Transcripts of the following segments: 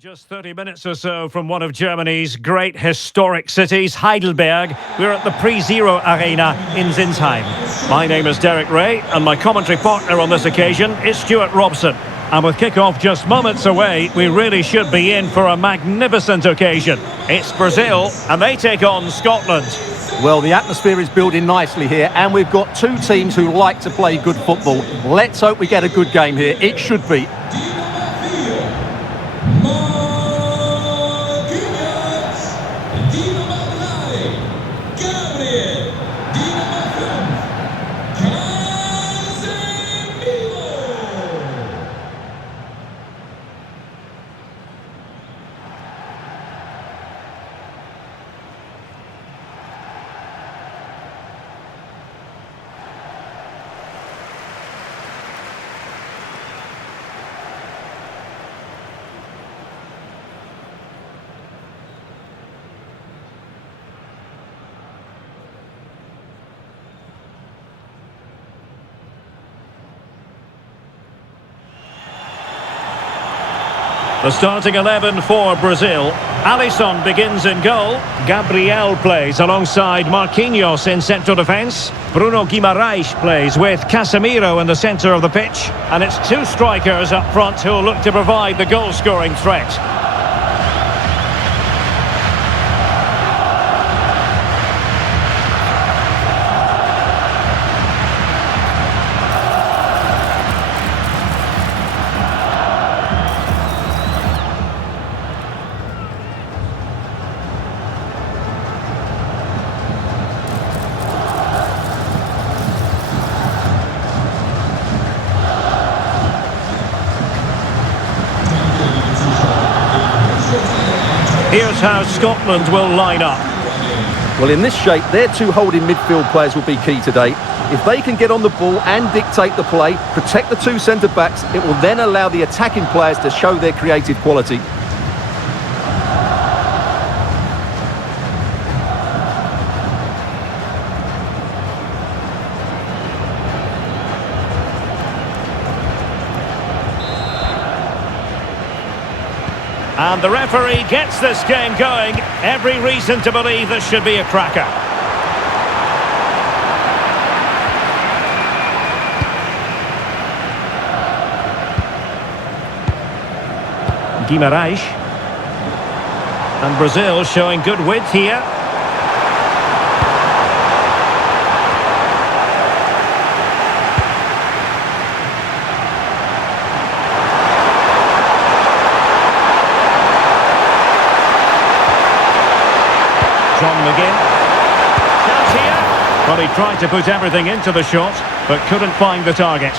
Just 30 minutes or so from one of Germany's great historic cities, Heidelberg. We're at the Pre-Zero Arena in Sinsheim. My name is Derek Ray, and my commentary partner on this occasion is Stuart Robson. And with kick-off just moments away, we really should be in for a magnificent occasion. It's Brazil, and they take on Scotland. Well, the atmosphere is building nicely here, and we've got two teams who like to play good football. Let's hope we get a good game here. It should be. The starting 11 for Brazil. Alisson begins in goal. Gabriel plays alongside Marquinhos in central defence. Bruno Guimaraes plays with Casemiro in the centre of the pitch. And it's two strikers up front who will look to provide the goal-scoring threat. Here's how Scotland will line up. Well, in this shape, their two holding midfield players will be key today. If they can get on the ball and dictate the play, protect the two centre-backs, it will then allow the attacking players to show their creative quality. And the referee gets this game going. Every reason to believe this should be a cracker. Guimaraes. And Brazil showing good width here. Chance here. Well, he tried to put everything into the shot, but couldn't find the target.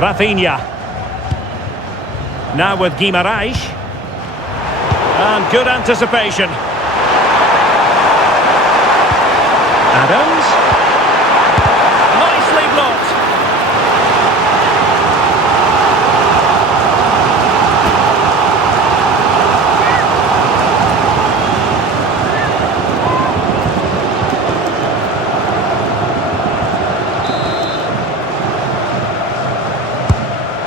Rafinha. Now with Guimaraes. And good anticipation. Adams. Nicely blocked.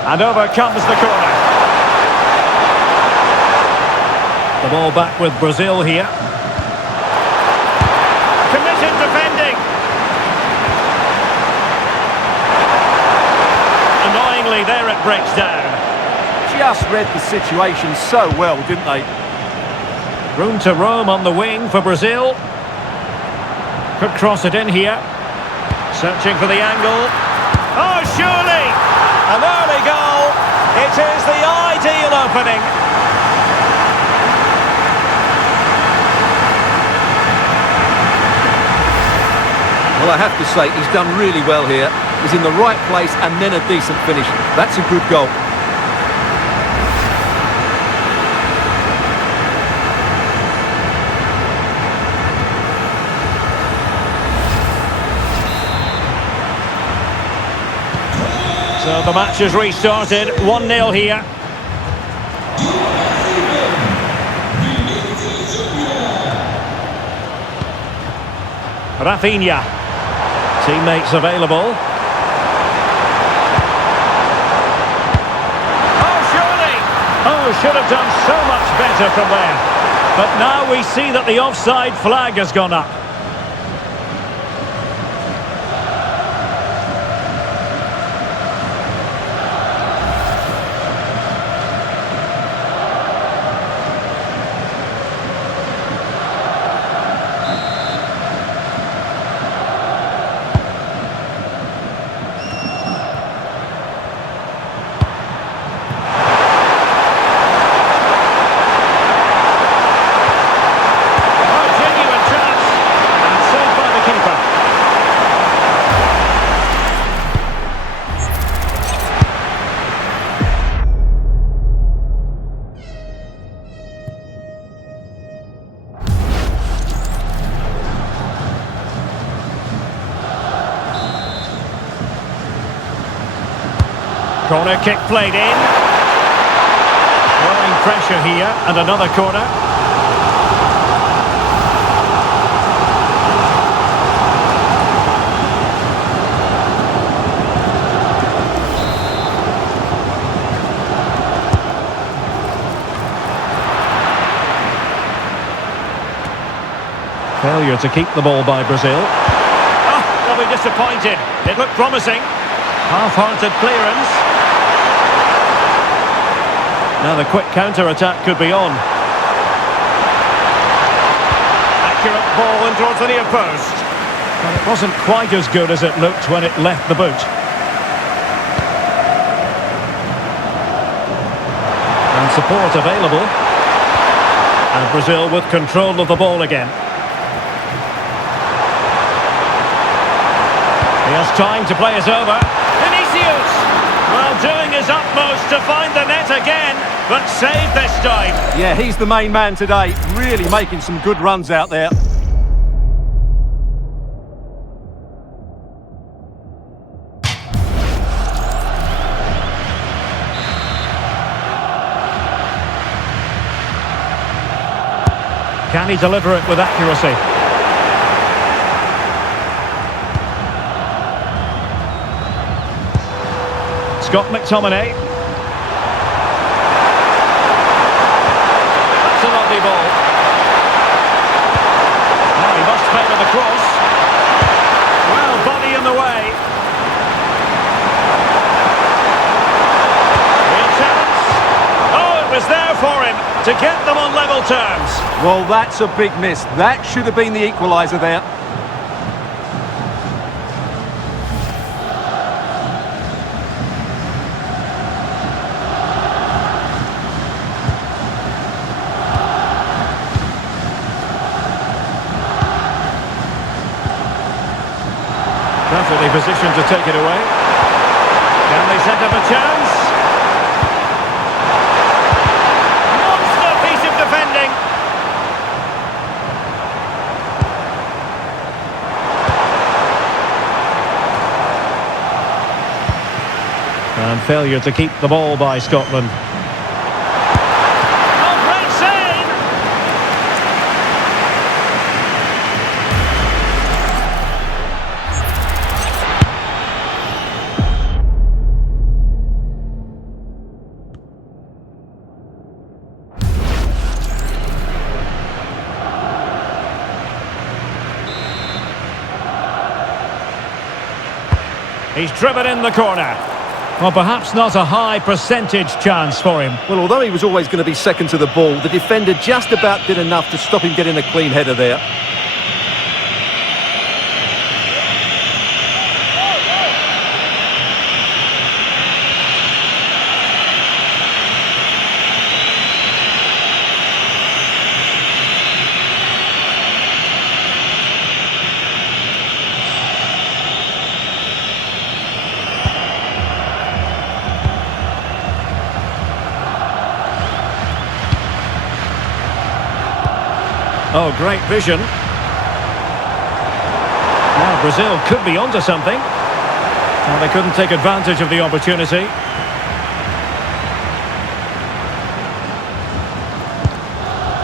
And over comes the corner. The ball back with Brazil here. Committed defending. Annoyingly, there it breaks down. Just read the situation so well, didn't they? Room to roam on the wing for Brazil. Could cross it in here. Searching for the angle. Oh, surely! An early goal. It is the ideal opening. Well, I have to say, he's done really well here. He's in the right place and then a decent finish. That's a good goal. So the match has restarted, 1-0 here. Rafinha. Teammates available. Oh, surely! Oh, should have done so much better from there. But now we see that the offside flag has gone up. Corner kick played in. Growing pressure here, and another corner. Failure to keep the ball by Brazil. Oh, they'll be disappointed. It looked promising. Half-hearted clearance. Now the quick counter-attack could be on. Accurate ball in towards the near post. But it wasn't quite as good as it looked when it left the boot. And support available. And Brazil with control of the ball again. He has time to play it over. Vinicius! Well, doing his utmost to find the net again, but saved this time. Yeah, he's the main man today, really making some good runs out there. Can he deliver it with accuracy? Scott McTominay. That's a lovely ball. Now he must favour the cross. Well, body in the way. Real chance. Oh, it was there for him to get them on level terms. Well, that's a big miss. That should have been the equaliser there. Perfectly positioned to take it away. Can they set up a chance? Monster piece of defending. And failure to keep the ball by Scotland. Oh, great save! He's driven in the corner. Well, perhaps not a high percentage chance for him. Well, although he was always going to be second to the ball, the defender just about did enough to stop him getting a clean header there. Oh, great vision. Now Brazil could be onto something. Well, they couldn't take advantage of the opportunity.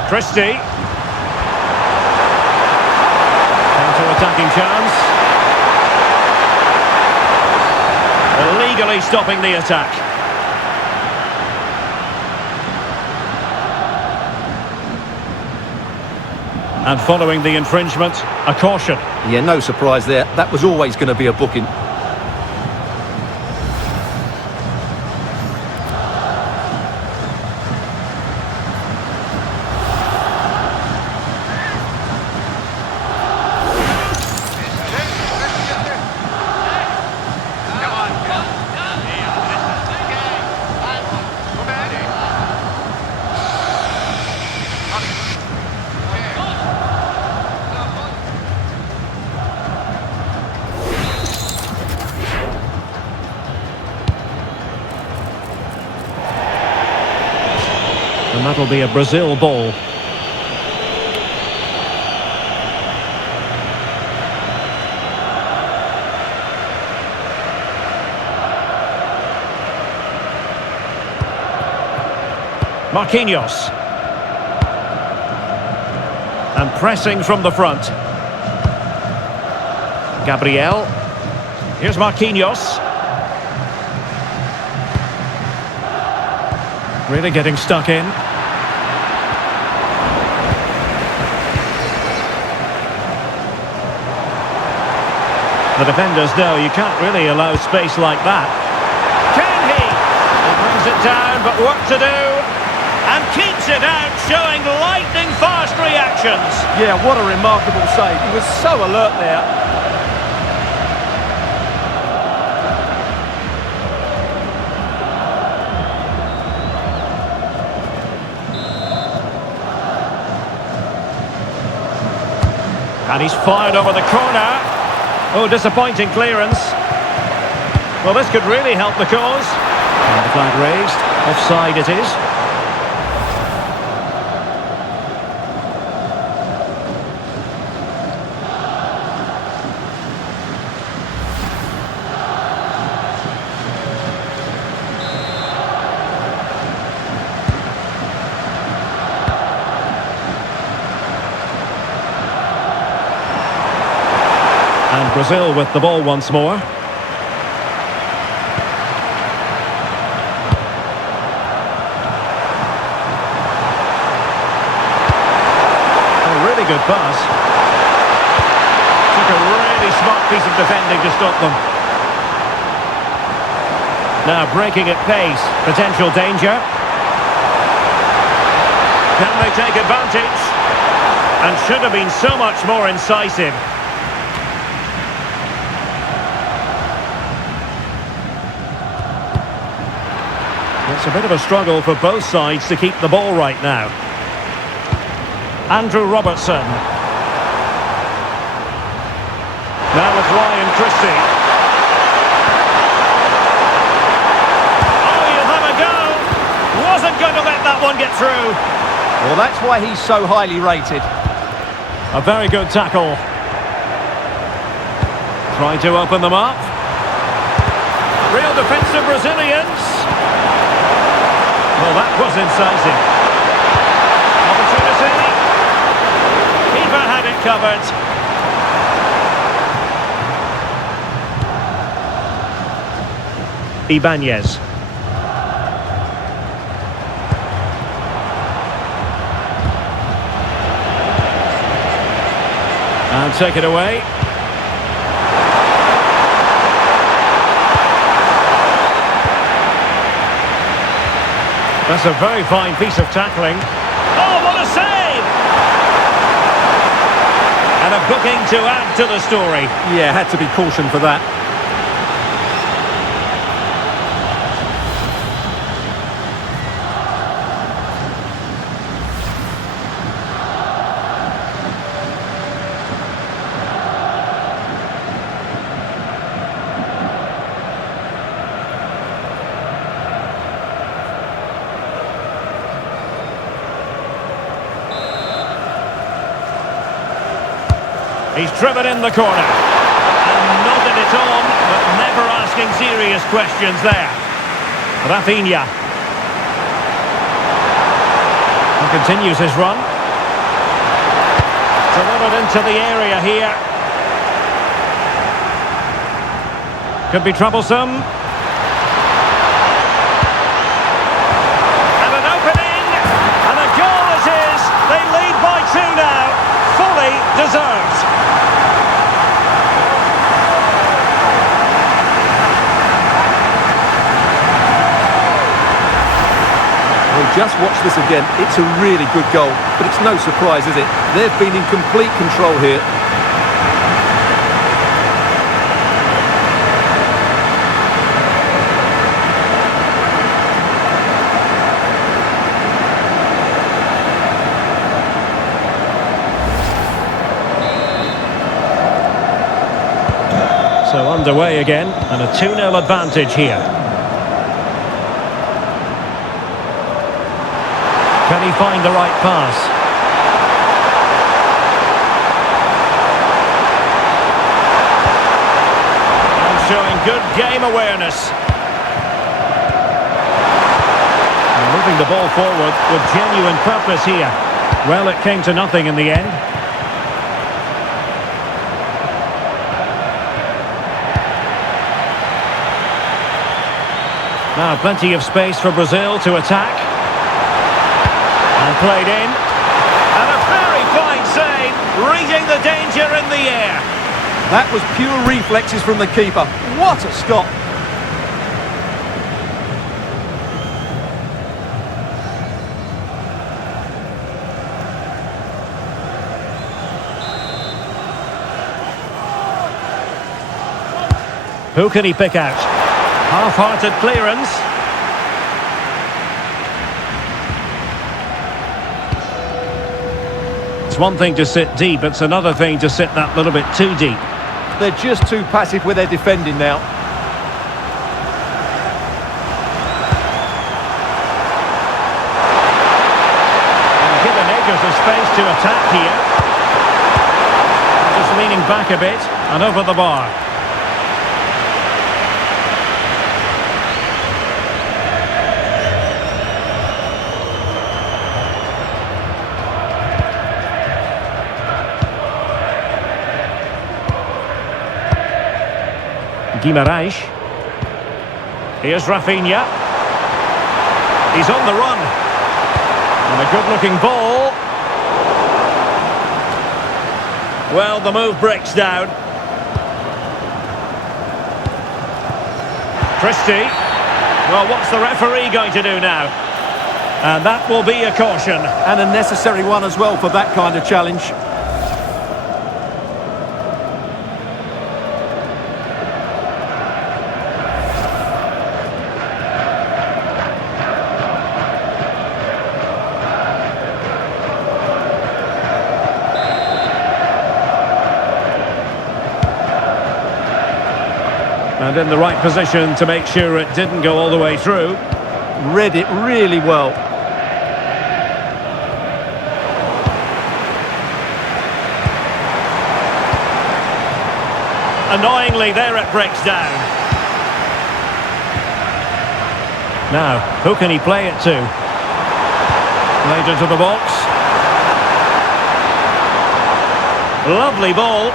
Christie. Counter attacking chance. Illegally stopping the attack. And following the infringement, a caution. Yeah, no surprise there. That was always going to be a booking. And that'll be a Brazil ball. Marquinhos. And pressing from the front. Gabriel. Here's Marquinhos. Really getting stuck in. The defenders know you can't really allow space like that. Can he? He brings it down, but work to do. And keeps it out, showing lightning-fast reactions. Yeah, what a remarkable save. He was so alert there. And he's fired over the corner. Oh, disappointing clearance. Well, this could really help the cause. And the flag raised. Offside it is. And Brazil with the ball once more. A really good pass. Took a really smart piece of defending to stop them. Now breaking at pace. Potential danger. Can they take advantage? And should have been so much more incisive. It's a bit of a struggle for both sides to keep the ball right now. Andrew Robertson. Now with Ryan Christie. Oh, he'll have a go. Wasn't going to let that one get through. Well, that's why he's so highly rated. A very good tackle. Trying to open them up. Real defensive Brazilians. Well, that was incisive. Opportunity. Keeper had it covered. Ibanez. And take it away. That's a very fine piece of tackling. Oh, what a save! And a booking to add to the story. Yeah, had to be cautioned for that. He's driven in the corner. And nodded it on, but never asking serious questions there. Rafinha. He continues his run. Delivered into the area here. Could be troublesome. And an opening. And a goal it is. They lead by 2 now. Fully deserved. Well, just watch this again. It's a really good goal, but it's no surprise, is it? They've been in complete control here. So underway again, and a 2-0 advantage here. Can he find the right pass? And showing good game awareness. And moving the ball forward with genuine purpose here. Well, it came to nothing in the end. Now, plenty of space for Brazil to attack. And played in. And a very fine save, reading the danger in the air. That was pure reflexes from the keeper. What a stop! Who can he pick out? Half-hearted clearance. It's one thing to sit deep, it's another thing to sit that little bit too deep. They're just too passive with their defending now. And given acres of space to attack here. Just leaning back a bit and over the bar. Guimarães. Here's Rafinha. He's on the run. And a good-looking ball. Well, the move breaks down. Christie. Well, what's the referee going to do now? And that will be a caution. And a necessary one as well for that kind of challenge. And in the right position to make sure it didn't go all the way through. Read it really well. Annoyingly, there it breaks down. Now, who can he play it to? Played into the box. Lovely ball.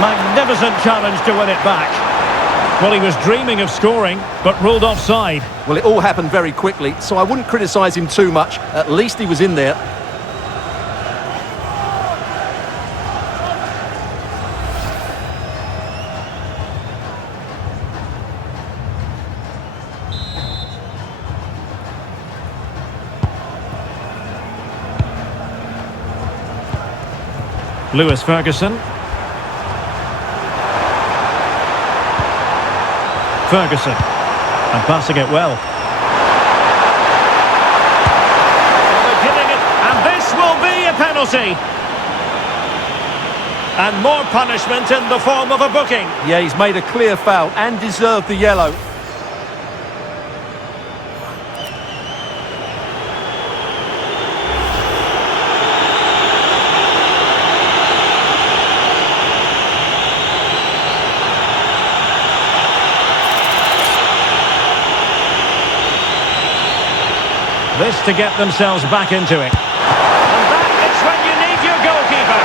Magnificent challenge to win it back. Well, he was dreaming of scoring, but ruled offside. Well, it all happened very quickly, so I wouldn't criticise him too much. At least he was in there. Lewis Ferguson. Ferguson, and passing it well. They're giving it, and this will be a penalty. And more punishment in the form of a booking. Yeah, he's made a clear foul and deserved the yellow. This to get themselves back into it. And that is when you need your goalkeeper.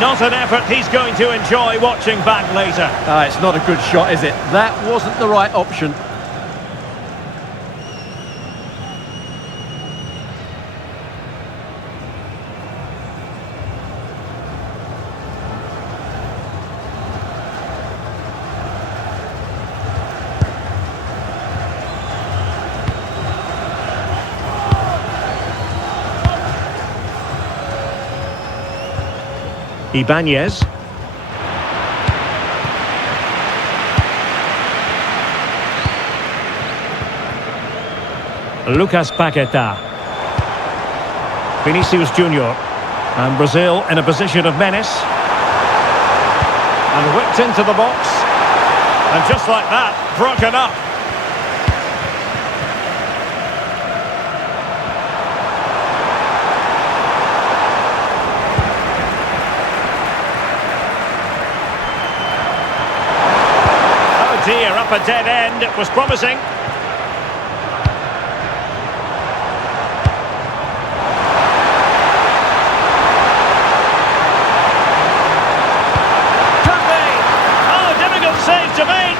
not an effort he's going to enjoy watching back later. It's not a good shot, is it? That wasn't the right option. Ibanez. Lucas Paqueta. Vinicius Junior. And Brazil in a position of menace. And whipped into the box. And just like that, broken up. Dear, up a dead end. It was promising. Could be. Oh, difficult save to make.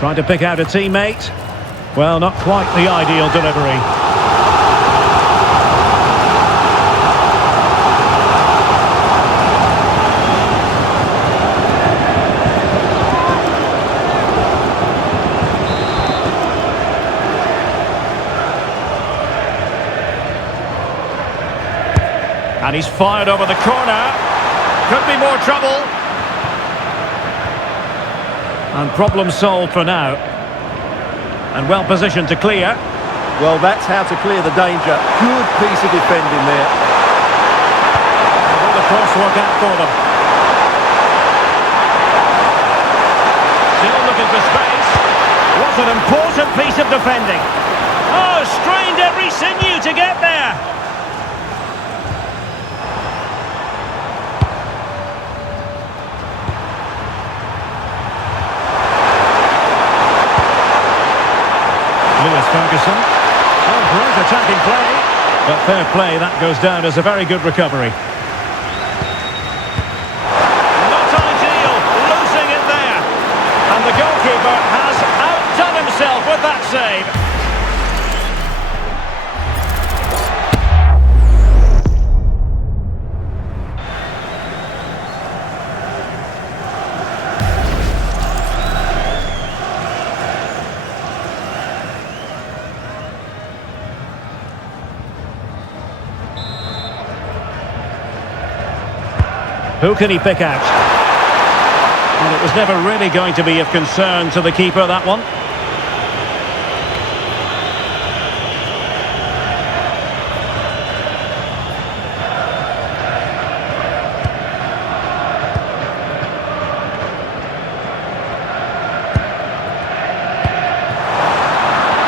Trying to pick out a teammate. Well, not quite the ideal delivery. And he's fired over the corner. Could be more trouble. And problem solved for now. And well positioned to clear. Well, that's how to clear the danger. Good piece of defending there. And will the cross work out for them? Still looking for space. What an important piece of defending. Oh, strained every sinew to get there. Ferguson. Oh, great attacking play. But fair play, that goes down as a very good recovery. Not ideal, losing it there. And the goalkeeper has outdone himself with that save. Who can he pick out? And it was never really going to be of concern to the keeper, that one.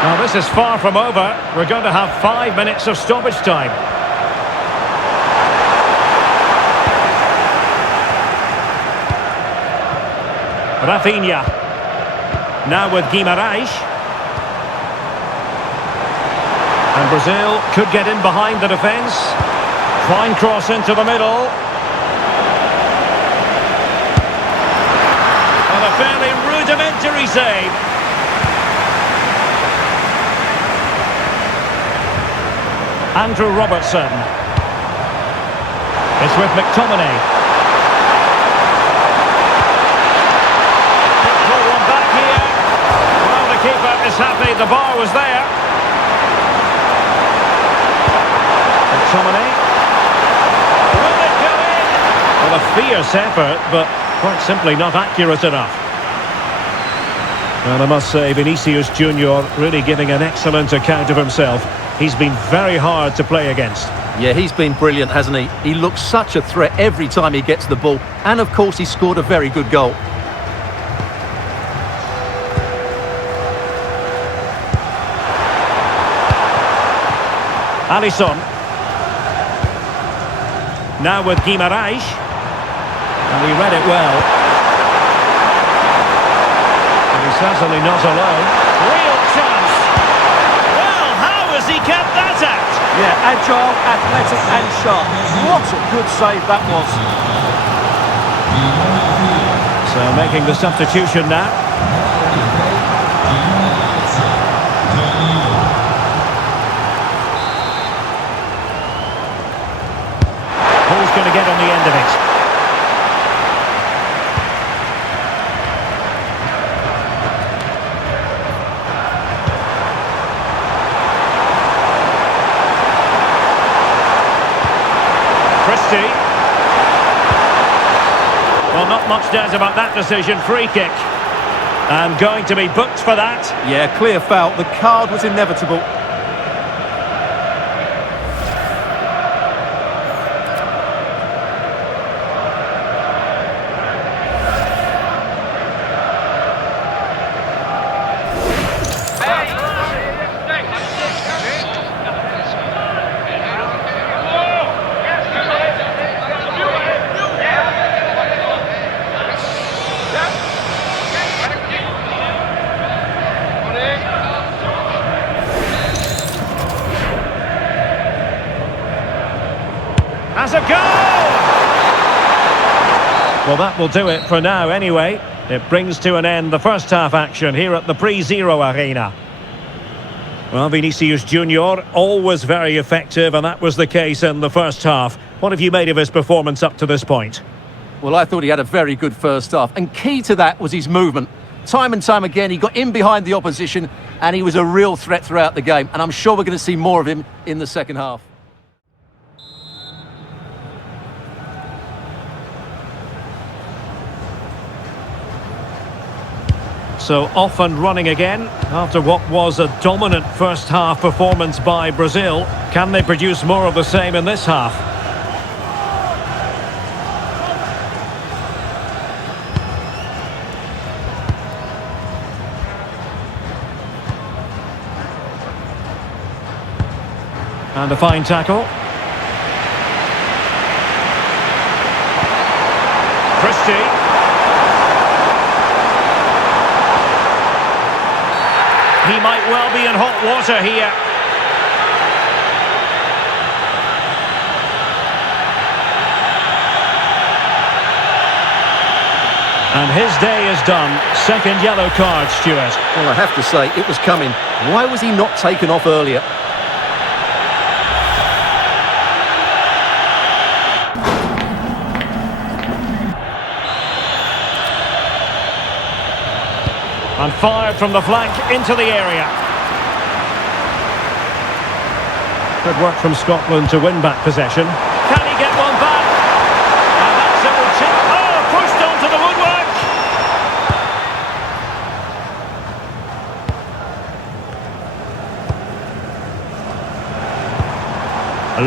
Now this is far from over. We're going to have 5 minutes of stoppage time. Rafinha. Now with Guimarães. And Brazil could get in behind the defence. Fine cross into the middle. And a fairly rudimentary save. Andrew Robertson. It's with McTominay. Keeper is happy the bar was there. McTominay. Will it go in? Well, a fierce effort, but quite simply not accurate enough. And I must say, Vinicius Junior really giving an excellent account of himself. He's been very hard to play against. Yeah, he's been brilliant, hasn't he? He looks such a threat every time he gets the ball. And of course, he scored a very good goal. Alisson. Now with Guimaraes. And he read it well. And he's certainly not alone. Real chance. Well, how has he kept that out? Yeah, agile, athletic and sharp. What a good save that was. So making the substitution now. Who's going to get on the end of it? Well, not much doubt about that decision. Free kick. And going to be booked for that. Yeah, clear foul. The card was inevitable. Has a goal! Well, that will do it for now anyway. It brings to an end the first half action here at the Pre-Zero Arena. Well, Vinicius Junior, always very effective, and that was the case in the first half. What have you made of his performance up to this point? Well, I thought he had a very good first half, and key to that was his movement. Time and time again, he got in behind the opposition, and he was a real threat throughout the game, and I'm sure we're going to see more of him in the second half. So off and running again after what was a dominant first half performance by Brazil. Can they produce more of the same in this half? And a fine tackle. Christie. He might well be in hot water here. And his day is done. Second yellow card, Stuart. Well, I have to say, it was coming. Why was he not taken off earlier? And fired from the flank into the area. Good work from Scotland to win back possession. Can he get one back? And that's a chip. Oh, pushed onto the woodwork.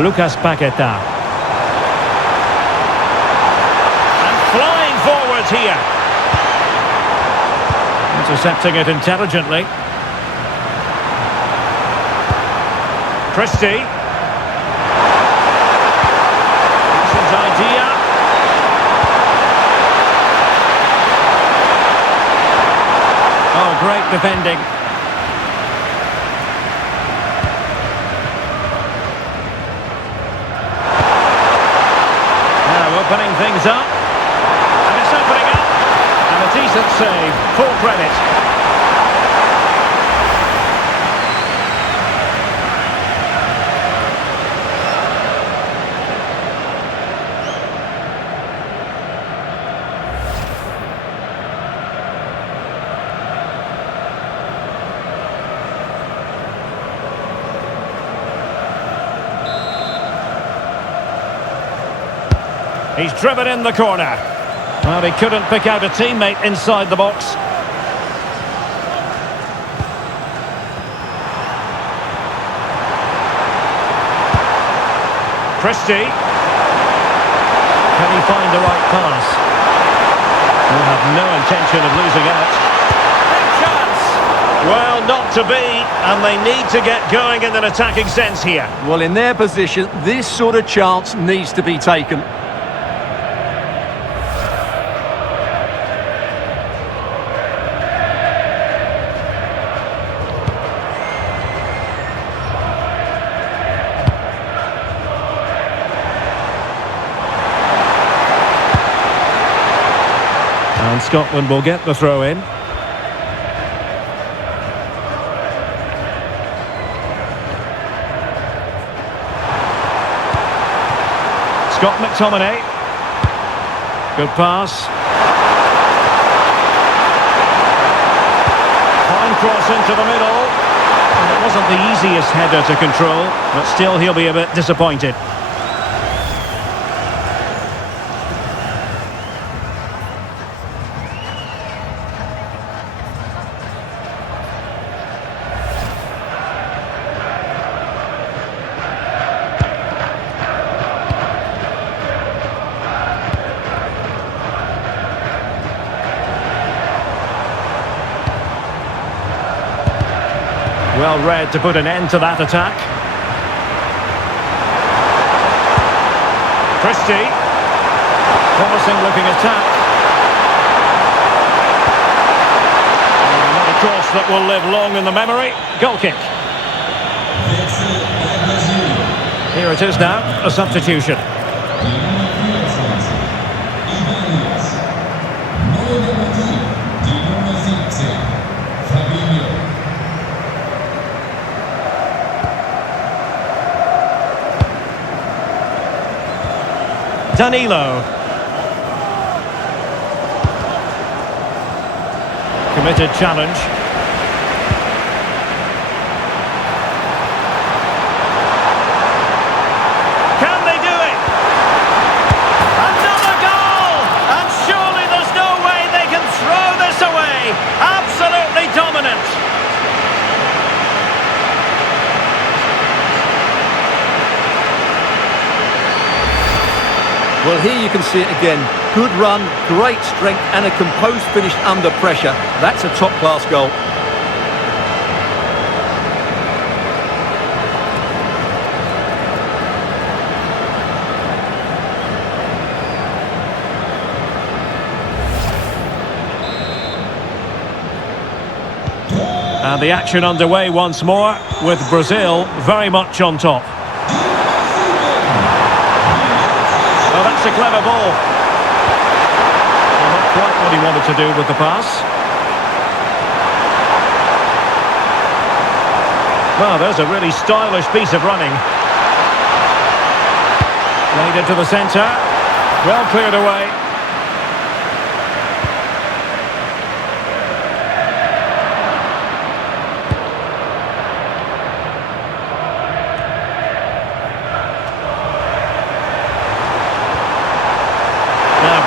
Lucas Paqueta. And flying forwards here. Intercepting it intelligently. Christie. That's his idea. Oh, great defending. Now opening things up. And it's opening up. And a decent save. Full credit. He's driven in the corner. Well, he couldn't pick out a teammate inside the box. Christie. Can he find the right pass? He'll have no intention of losing out. Big chance! Well, not to be, and they need to get going in an attacking sense here. Well, in their position, this sort of chance needs to be taken. And Scotland will get the throw in. Scott McTominay. Good pass. Fine cross into the middle. And it wasn't the easiest header to control, but still he'll be a bit disappointed. Well read to put an end to that attack. Christie. Promising looking attack. Another cross that will live long in the memory. Goal kick. Here it is now, a substitution. Danilo. Committed challenge. Can they do it? Another goal! And surely there's no way they can throw this away. Absolutely dominant. Well, here you can see it again. Good run, great strength, and a composed finish under pressure. That's a top-class goal. And the action underway once more, with Brazil very much on top. Oh, that's a clever ball. Well, not quite what he wanted to do with the pass. Well, there's a really stylish piece of running. Played into the centre. Well cleared away.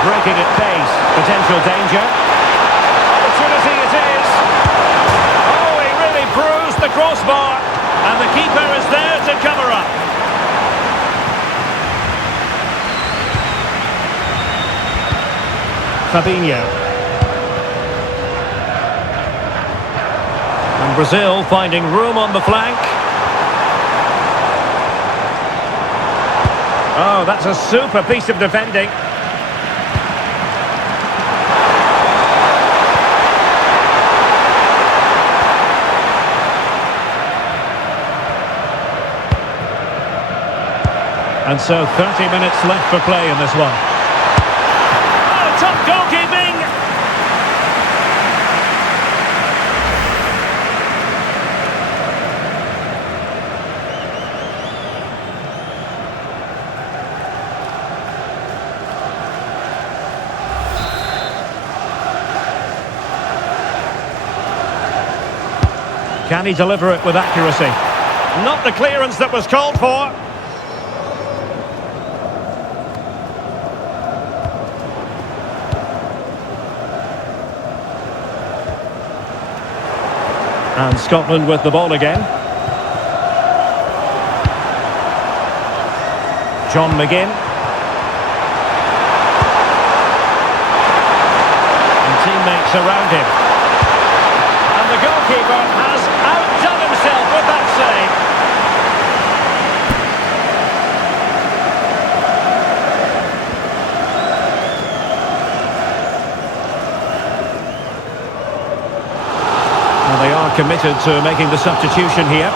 Breaking at pace, potential danger. Opportunity it is. Oh, he really bruised the crossbar, and the keeper is there to cover up. Fabinho. And Brazil finding room on the flank. Oh, that's a super piece of defending. And so 30 minutes left for play in this one. Oh, top goalkeeping! Can he deliver it with accuracy? Not the clearance that was called for. And Scotland with the ball again. John McGinn. And teammates around him. And the goalkeeper has out committed to making the substitution here.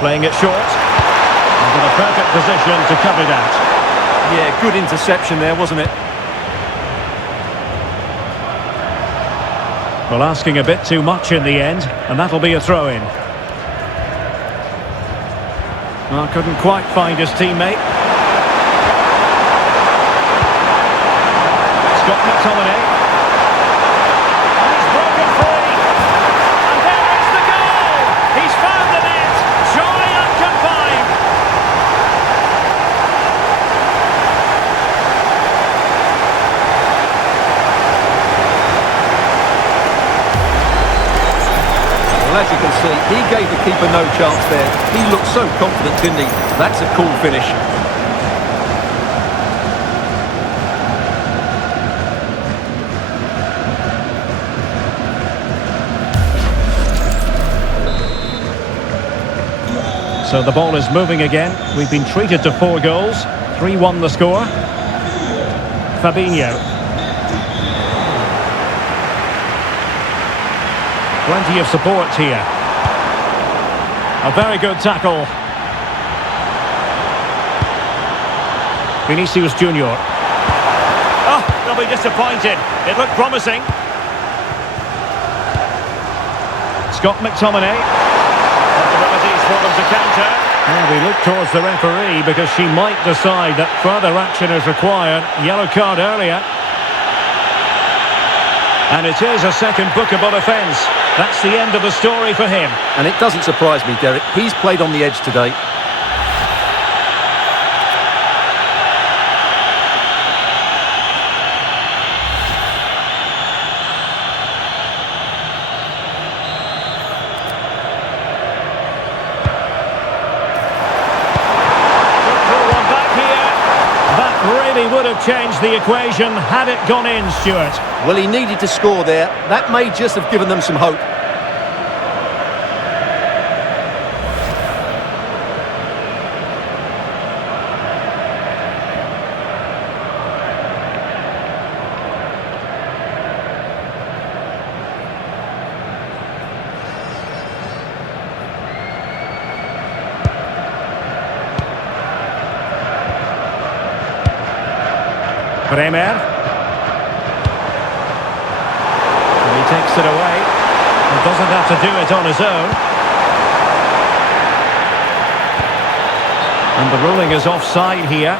Playing it short. Into the perfect position to cover that. Yeah, good interception there, wasn't it? Well, asking a bit too much in the end, and that'll be a throw-in. Well, couldn't quite find his teammate. Scott McTominay. And he's broken free. And there is the goal! He's found the net! Joy unconfined! Well, as you can see, he gave the keeper no chance there. He looked so confident, didn't he? That's a cool finish. So the ball is moving again. We've been treated to 4 goals. 3-1 the score. Fabinho. Plenty of support here. A very good tackle. Vinicius Junior. Oh, they'll be disappointed. It looked promising. Scott McTominay. Possibilities for them to counter. And we look towards the referee because she might decide that further action is required. Yellow card earlier. And it is a second bookable offence. That's the end of the story for him. And it doesn't surprise me, Derek. He's played on the edge today. Would have changed the equation had it gone in, Stuart. Well, he needed to score there. That may just have given them some hope. Bremer. And he takes it away. He doesn't have to do it on his own. And the ruling is offside here.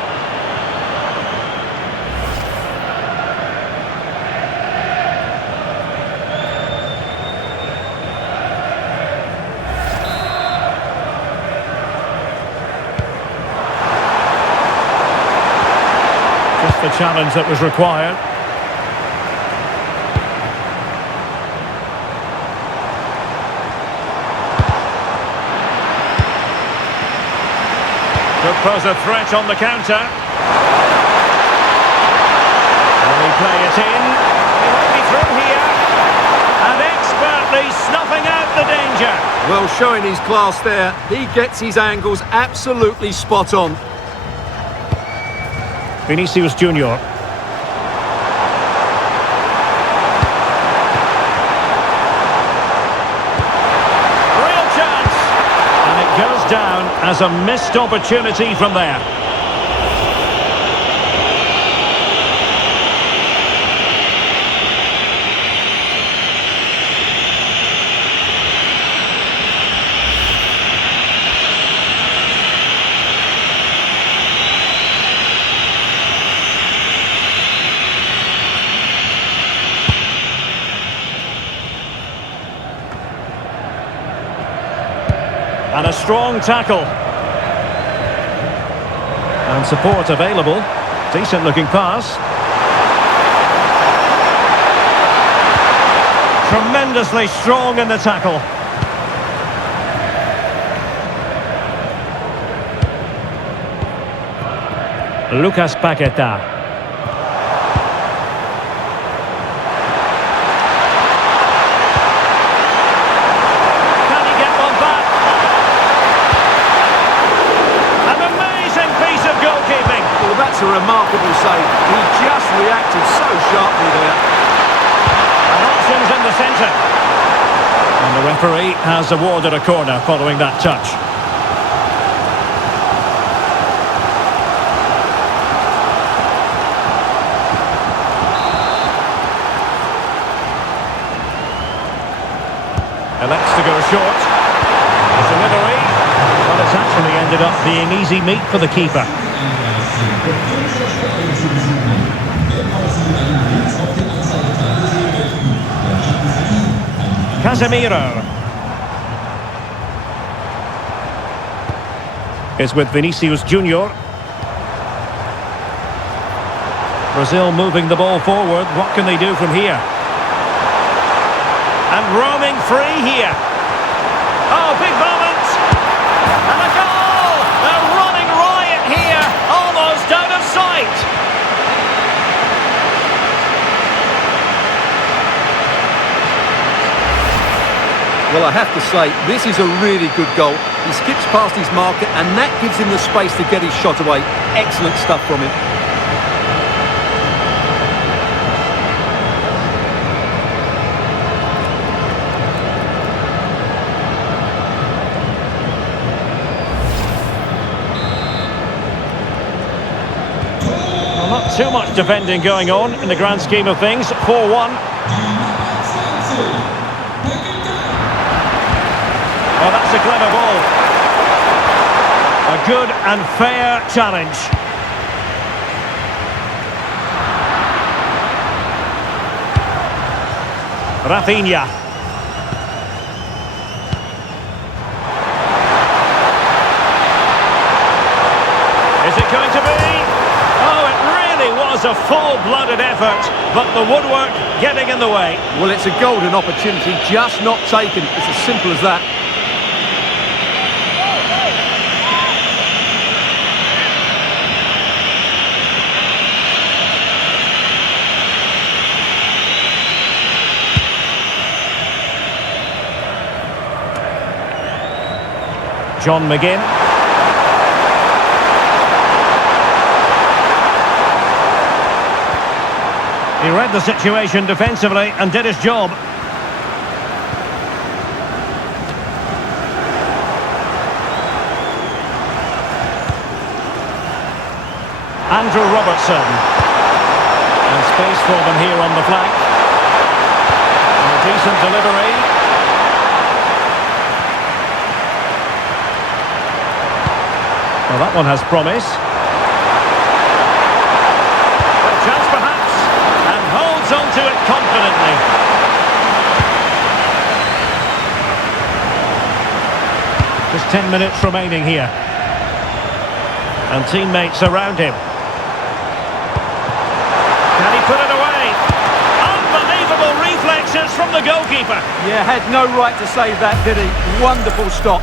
The challenge that was required. Could pose a threat on the counter. Will he play it in? He might be through here. And expertly snuffing out the danger. Well, showing his class there. He gets his angles absolutely spot on. Vinicius Junior. Real chance. And it goes down as a missed opportunity from there. And a strong tackle. And support available. Decent looking pass. Tremendously strong in the tackle. Lucas Paqueta. remarkable save. He just reacted so sharply there. And options in the centre. And the referee has awarded a corner following that touch. Elects to go short. It's a delivery, but it's actually ended up being easy meat for the keeper. Casemiro is with Vinicius Junior. Brazil moving the ball forward. What can they do from here? And roaming free here. Oh, big moment! And a goal! They're running riot here, almost out of sight. Well, I have to say, this is a really good goal. He skips past his marker, and that gives him the space to get his shot away. Excellent stuff from him. Well, not too much defending going on in the grand scheme of things. 4-1. Oh, that's a clever ball. A good and fair challenge. Rafinha. Is it going to be? Oh, it really was a full-blooded effort, but the woodwork getting in the way. Well, it's a golden opportunity, just not taken. It's as simple as that. John McGinn. He read the situation defensively and did his job. Andrew Robertson. And space for them here on the flank. And a decent delivery. Well, that one has promise. A chance perhaps, and holds on to it confidently. Just 10 minutes remaining here. And teammates around him. Can he put it away? Unbelievable reflexes from the goalkeeper. Yeah, had no right to save that, did he? Wonderful stop.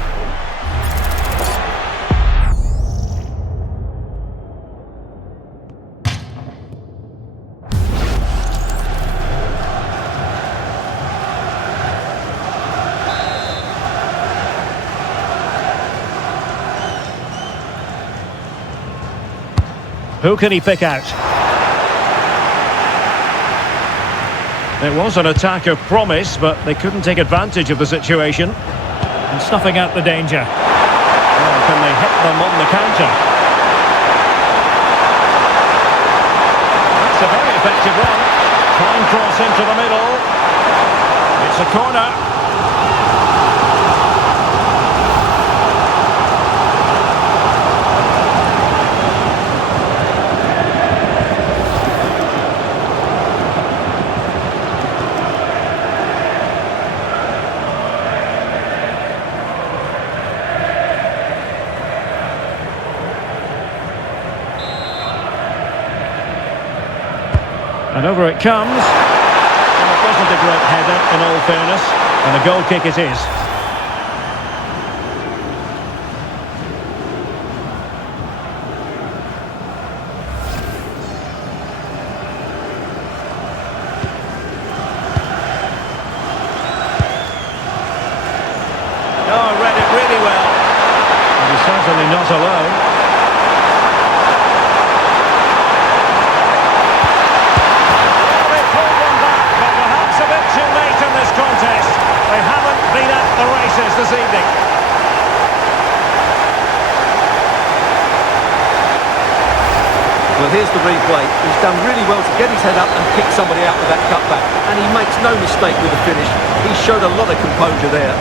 Who can he pick out? It was an attack of promise, but they couldn't take advantage of the situation. And snuffing out the danger. Oh, can they hit them on the counter? That's a very effective one. Fine cross into the middle. It's a corner. And over it comes. And it wasn't a great header, in all fairness. And a goal kick it is. Oh, read it really well. And he's certainly not alone. this evening. Well, here's the replay. He's done really well to get his head up and pick somebody out with that cutback. And he makes no mistake with the finish. He showed a lot of composure there.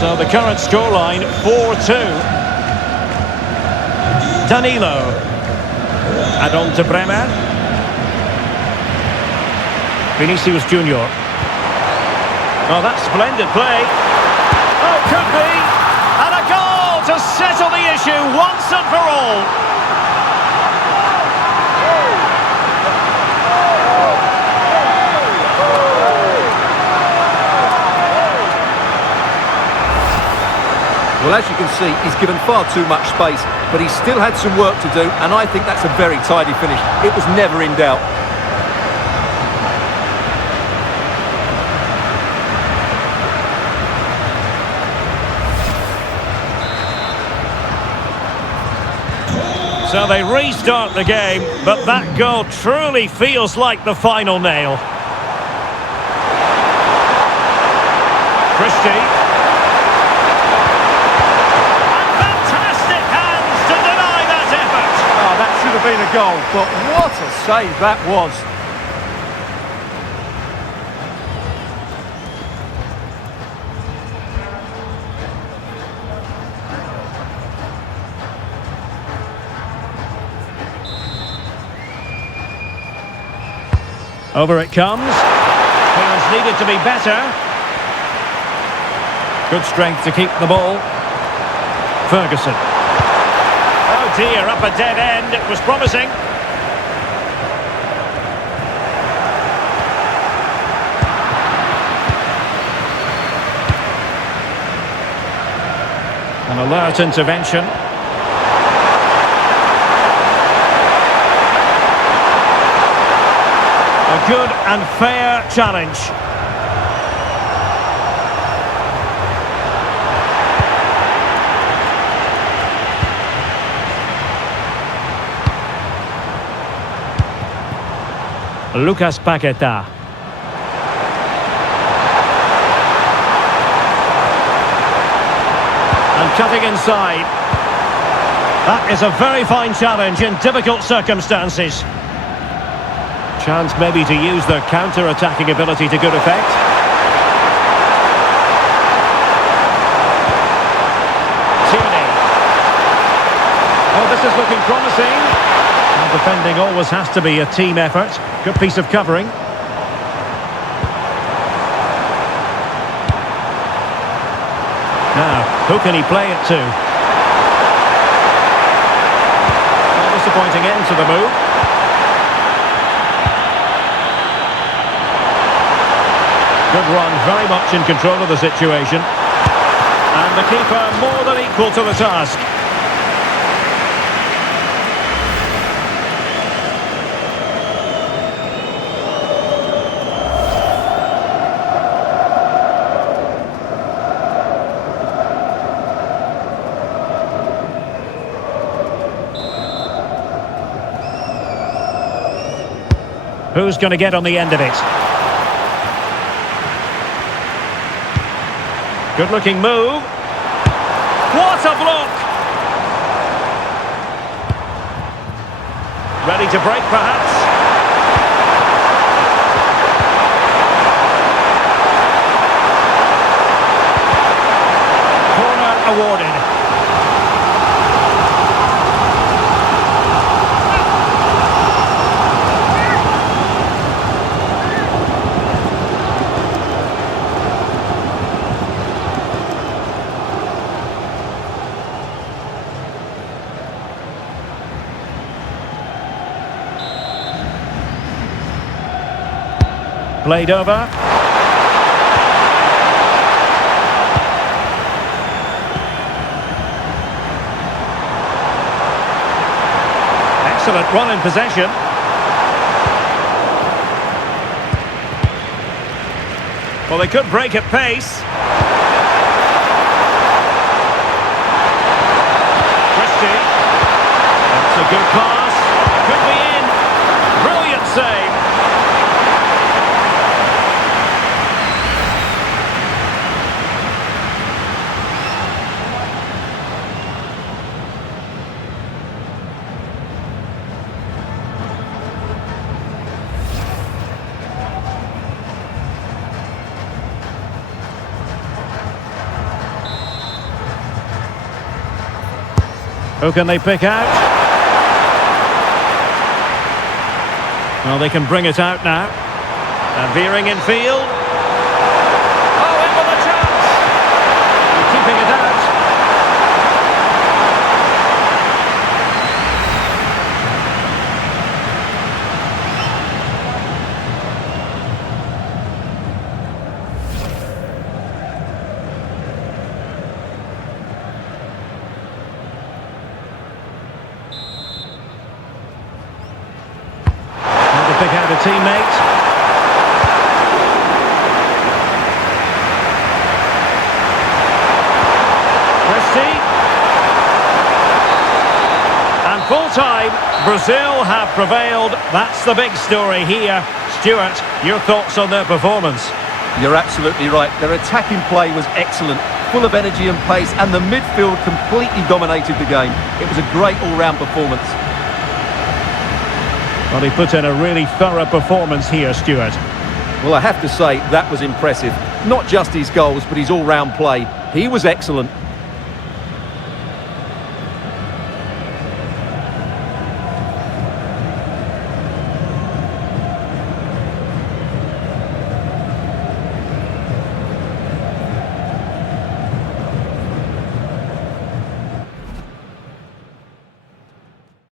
So the current scoreline, 4-2. Danilo. And on to Bremer. Vinicius Junior. Oh, that's splendid play. Oh, could be. And a goal to settle the issue once and for all. Well, as you can see, he's given far too much space, but he still had some work to do, and I think that's a very tidy finish. It was never in doubt. So they restart the game, but that goal truly feels like the final nail. Christie. Should have been a goal, but what a save that was. Over it comes. Clearance needed to be better. Good strength to keep the ball. Ferguson. Oh dear, up a dead end. It was promising. An alert intervention. A good and fair challenge. Lucas Paqueta. And cutting inside. That is a very fine challenge in difficult circumstances. Chance maybe to use their counter-attacking ability to good effect. Tierney. Oh, this is looking promising. And defending always has to be a team effort. Good piece of covering. Now, who can he play it to? A disappointing end to the move. Good run, very much in control of the situation. And the keeper more than equal to the task. Who's going to get on the end of it? Good looking move. What a block! Ready to break perhaps? Corner awarded. Played over. Excellent run in possession. Well, they could break at pace. Good pass. Could be in. Brilliant save. Who can they pick out? Well, they can bring it out now. Veering in field. Oh, in with a chance! Keeping it out. Pick out a teammate. Christie. And full time, Brazil have prevailed. That's the big story here. Stuart, your thoughts on their performance? You're absolutely right. Their attacking play was excellent, full of energy and pace, and the midfield completely dominated the game. It was a great all-round performance. Well, he put in a really thorough performance here, Stuart. Well, I have to say, that was impressive. Not just his goals, but his all-round play. He was excellent.